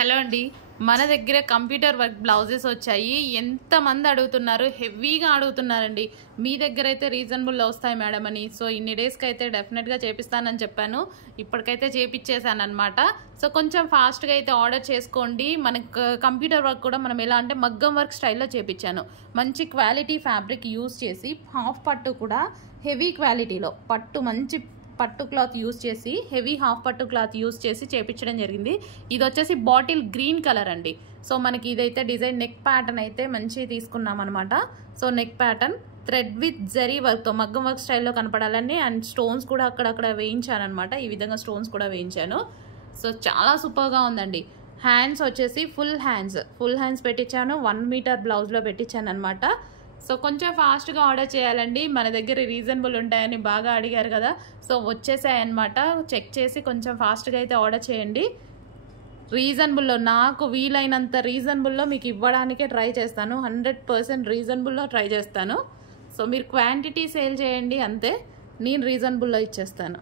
Hello అండి, మన దగ్గర కంప్యూటర్ వర్క్ బ్లౌజెస్ వచ్చాయి. ఎంతమంది అడుగుతున్నారు, హెవీగా అడుగుతున్నారండి. మీ దగ్గర అయితే రీజనబుల్లో వస్తాయి మేడం అని. సో ఇన్ని డేస్కి అయితే డెఫినెట్గా చేపిస్తానని చెప్పాను. ఇప్పటికైతే చేపిచ్చేసాను అనమాట. సో కొంచెం ఫాస్ట్గా అయితే ఆర్డర్ చేసుకోండి. మనకు కంప్యూటర్ వర్క్ కూడా మనం ఎలా అంటే మగ్గం వర్క్ స్టైల్లో చేపించాను. మంచి క్వాలిటీ ఫ్యాబ్రిక్ యూస్ చేసి, హాఫ్ పట్టు కూడా హెవీ క్వాలిటీలో మంచి పట్టు క్లాత్ యూస్ చేసి, హెవీ హాఫ్ పట్టు క్లాత్ యూస్ చేసి చేపించడం జరిగింది. ఇది వచ్చేసి బాటిల్ గ్రీన్ కలర్ అండి. సో మనకి ఇదైతే డిజైన్ నెక్ ప్యాటర్న్ అయితే మంచి తీసుకున్నాం అనమాట. So neck pattern thread with zari వర్క్తో మగ్గం వర్క్ స్టైల్లో కనపడాలని, అండ్ స్టోన్స్ కూడా అక్కడక్కడ వేయించాను అనమాట. ఈ విధంగా స్టోన్స్ కూడా వేయించాను. సో చాలా సూపర్గా ఉందండి. హ్యాండ్స్ వచ్చేసి ఫుల్ హ్యాండ్స్ పెట్టించాను. 1 మీటర్ బ్లౌజ్లో పెట్టించాను అనమాట. సో కొంచెం ఫాస్ట్గా ఆర్డర్ చేయాలండి. మన దగ్గర రీజనబుల్ ఉంటాయని బాగా అడిగారు కదా. సో వచ్చేసాయన్నమాట. చెక్ చేసి కొంచెం ఫాస్ట్గా అయితే ఆర్డర్ చేయండి. రీజనబుల్లో, నాకు వీలైనంత రీజనబుల్లో మీకు ఇవ్వడానికే ట్రై చేస్తాను. 100% రీజనబుల్లో ట్రై చేస్తాను. సో మీరు క్వాంటిటీ సేల్ చేయండి అంతే, నేను రీజనబుల్లో ఇచ్చేస్తాను.